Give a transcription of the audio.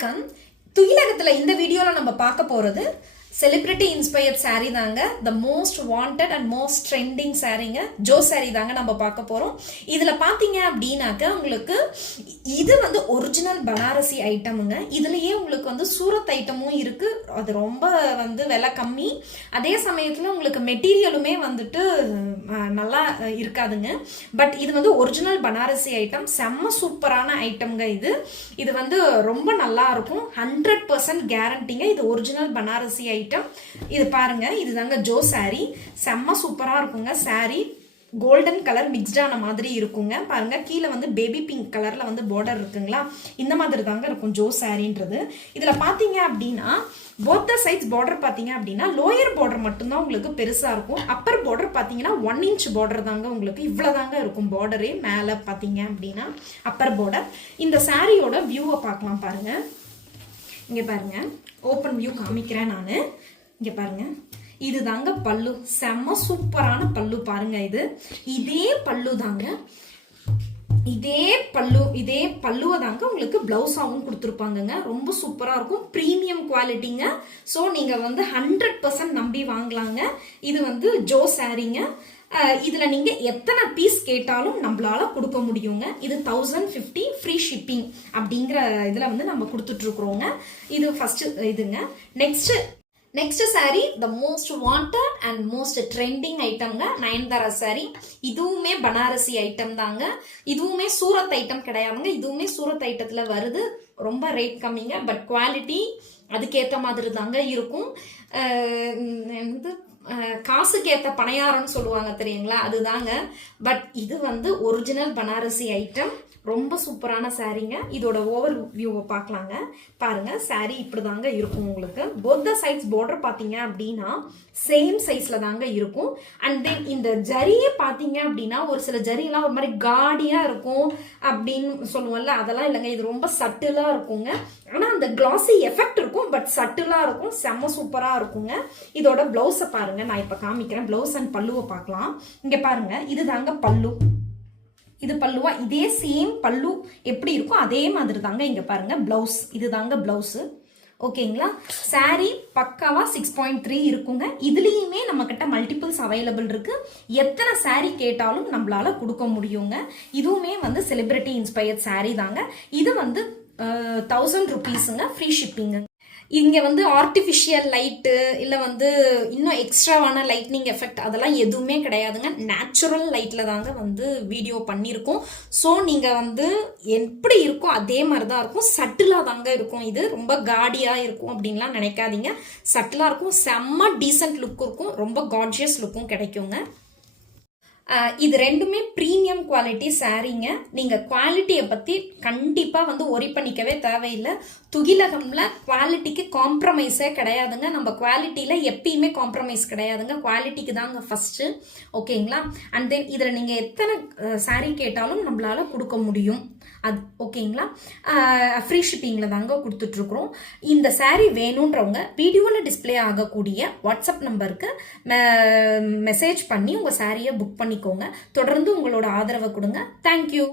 வணக்கம். துயிலகத்துல இந்த வீடியோல நம்ம பார்க்க போறது செலிபிரிட்டி இன்ஸ்பயர்ட் சாரீ தாங்க. The most wanted and most trending சாரீங்க ஜோ சாரீ தாங்க நம்ம பார்க்க போறோம். இதுல பாத்தீங்க அப்படின்னாக்க உங்களுக்கு இது வந்து ஒரிஜினல் பனாரசி ஐட்டமுங்க. இதுலயே உங்களுக்கு வந்து சூரத் ஐட்டமும் இருக்கு. அது ரொம்ப வந்து விலை கம்மி. அதே சமயத்துல உங்களுக்கு மெட்டீரியலுமே வந்துட்டு நல்லா இருக்காதுங்க. பட் இது வந்து ஒரிஜினல் பனாரசி ஐட்டம், செம்ம சூப்பரான ஐட்டம்ங்க. இது வந்து ரொம்ப நல்லா இருக்கும். 100% கேரண்டிங்க. இது ஒரிஜினல் பனாரசி ஐட்டம். இது பாருங்க, இதுதாங்க ஜோ சாரி. செம்ம சூப்பரா இருக்குங்க. சாரி கோல்டன் கலர் மிக்ஸ்டான மாதிரி இருக்குங்க. பாருங்க, கீழே வந்து பேபி பிங்க் கலர்ல வந்து பார்டர் இருக்குங்களா, இந்த மாதிரி தாங்க இருக்கும் ஜோ சாரின்றது. இதுல பாத்தீங்க அப்படின்னா போத் சைட்ஸ் பார்டர் பாத்தீங்க அப்படின்னா லோயர் பார்டர் மட்டும்தான் உங்களுக்கு பெருசா இருக்கும். அப்பர் பார்டர் பாத்தீங்கன்னா 1 inch பார்டர் தாங்க உங்களுக்கு. இவ்வளவுதாங்க இருக்கும் பார்டரே. மேல பாத்தீங்க அப்படின்னா அப்பர் பார்டர். இந்த சாரியோட வியூவை பார்க்கலாம் பாருங்க. இங்க பாருங்க, ஓப்பன் வியூ காமிக்கிறேன் நானு. இங்க பாருங்க, இது தாங்க பல்லு. செம்ம சூப்பரான பல்லு பாருங்க. இதே பல்லு தாங்க. இதே பல்லுவை தாங்க உங்களுக்கு பிளவுஸாவும் கொடுத்துருப்பாங்க. ரொம்ப சூப்பரா இருக்கும். பிரீமியம் குவாலிட்டிங்க. ஸோ நீங்க வந்து 100% நம்பி வாங்கலாங்க. இது வந்து ஜோ சாரீங்க. இதுல நீங்க எத்தனை பீஸ் கேட்டாலும் நம்மளால கொடுக்க முடியுங்க. இது 1050 ஃப்ரீ ஷிப்பிங் அப்படிங்கிற இதுல வந்து நம்ம கொடுத்துட்டு இருக்கிறோங்க. இது ஃபர்ஸ்ட் இதுங்க. Next sari the most wanted and most trending ஐட்டம்ங்க, நயன்தாரா சாரி. இதுவுமே பனாரசி ஐட்டம் தாங்க. இதுவுமே சூரத் ஐட்டம் கிடையாதுங்க. இதுவுமே சூரத் ஐட்டத்துல வருது. ரொம்ப ரேட் கம்மிங்க. பட் குவாலிட்டி அதுக்கேற்ற மாதிரி தாங்க இருக்கும். காசுக்கு ஏற்ற பணியாரம்னு சொல்லுவாங்க தெரியுங்களா, அதுதாங்க. பட் இது வந்து ஒரிஜினல் பனாரசி ஐட்டம். ரொம்ப சூப்பரான சாரீங்க. இதோட ஓவர் வியூவை பார்க்கலாங்க. பாருங்க, சாரீ இப்படிதாங்க இருக்கும் உங்களுக்கு. போத் சைட்ஸ் பார்டர் பாத்தீங்க அப்படின்னா சேம் சைஸ்ல தாங்க இருக்கும். அண்ட் தென் இந்த ஜரியை பாத்தீங்க அப்படின்னா ஒரு சில ஜரியெல்லாம் ஒரு மாதிரி காடியா இருக்கும் அப்படின்னு சொல்லுவோம்ல, அதெல்லாம் இல்லைங்க. இது ரொம்ப சட்டிலா இருக்குங்க. ஆனா அந்த கிளாசி எஃபெக்ட் இருக்கும், பட் சட்டிலா இருக்கும். செம்ம சூப்பரா இருக்குங்க. இதோட பிளவுஸை பாருங்க, நான் இப்ப காமிக்கிறேன். பிளவுஸ் அண்ட் பல்லுவை பார்க்கலாம். இங்க பாருங்க, இதுதாங்க பல்லு. இது பல்லுவா. இதே சேம் பல்லு எப்படி இருக்கும் அதே மாதிரி தாங்க. இங்க பாருங்க பிளவுஸ். இதுதாங்க பிளவுஸ். ஓகேங்களா. சாரி பக்காவா 6.3 இருக்குங்க. இதுலயுமே நம்ம கிட்ட மல்டிபிள்ஸ் அவைலபிள் இருக்கு. எத்தனை சாரி கேட்டாலும் நம்மளால கொடுக்க முடியுங்க. இதுவுமே வந்து செலிபிரிட்டி இன்ஸ்பயர்ட் சாரி தாங்க. இது வந்து 1000 rupeesங்க, ஃப்ரீ ஷிப்பிங். இங்க வந்து ஆர்டிஃபிஷியல் லைட்டு இல்லை வந்து இன்னும் எக்ஸ்ட்ராவான லைட்னிங் எஃபெக்ட் அதெல்லாம் எதுவுமே கிடையாதுங்க. நேச்சுரல் லைட்ல தாங்க வந்து வீடியோ பண்ணியிருக்கோம். ஸோ நீங்க வந்து எப்படி இருக்கும் அதே மாதிரி தான் இருக்கும். சட்டிலா தாங்க இருக்கும். இது ரொம்ப காடியா இருக்கும் அப்படின்லாம் நினைக்காதீங்க. சட்டிலா இருக்கும். செம்ம டீசென்ட் லுக் இருக்கும். ரொம்ப கார்ஜியஸ் லுக்கும் கிடைக்குங்க. இது ரெண்டுமே ப்ரீமியம் குவாலிட்டி சாரீங்க. நீங்க குவாலிட்டியை பத்தி கண்டிப்பா வந்து ஒரி பண்ணிக்கவே தேவையில்லை. துகிலகம்ல குவாலிட்டிக்கு காம்ப்ரமைஸே கிடையாதுங்க. நம்ம குவாலிட்டியில எப்பயுமே காம்ப்ரமைஸ் கிடையாதுங்க. குவாலிட்டிக்கு தாங்க ஃபர்ஸ்ட். ஓகேங்களா. அண்ட் தென் இதுல நீங்க எத்தனை சாரீ கேட்டாலும் நம்மளால கொடுக்க முடியும். அது ஓகேங்களா. ஃப்ரீ ஷிப்பிங்ல தாங்க கொடுத்துட்டு இருக்கிறோம். இந்த சாரீ வேணுன்றவங்க வீடியோல டிஸ்பிளே ஆகக்கூடிய வாட்ஸ்அப் நம்பருக்கு மெசேஜ் பண்ணி உங்க சாரியை புக் பண்ணிக்கோங்க. தொடர்ந்து உங்களோட ஆதரவை கொடுங்க. தேங்க்யூ.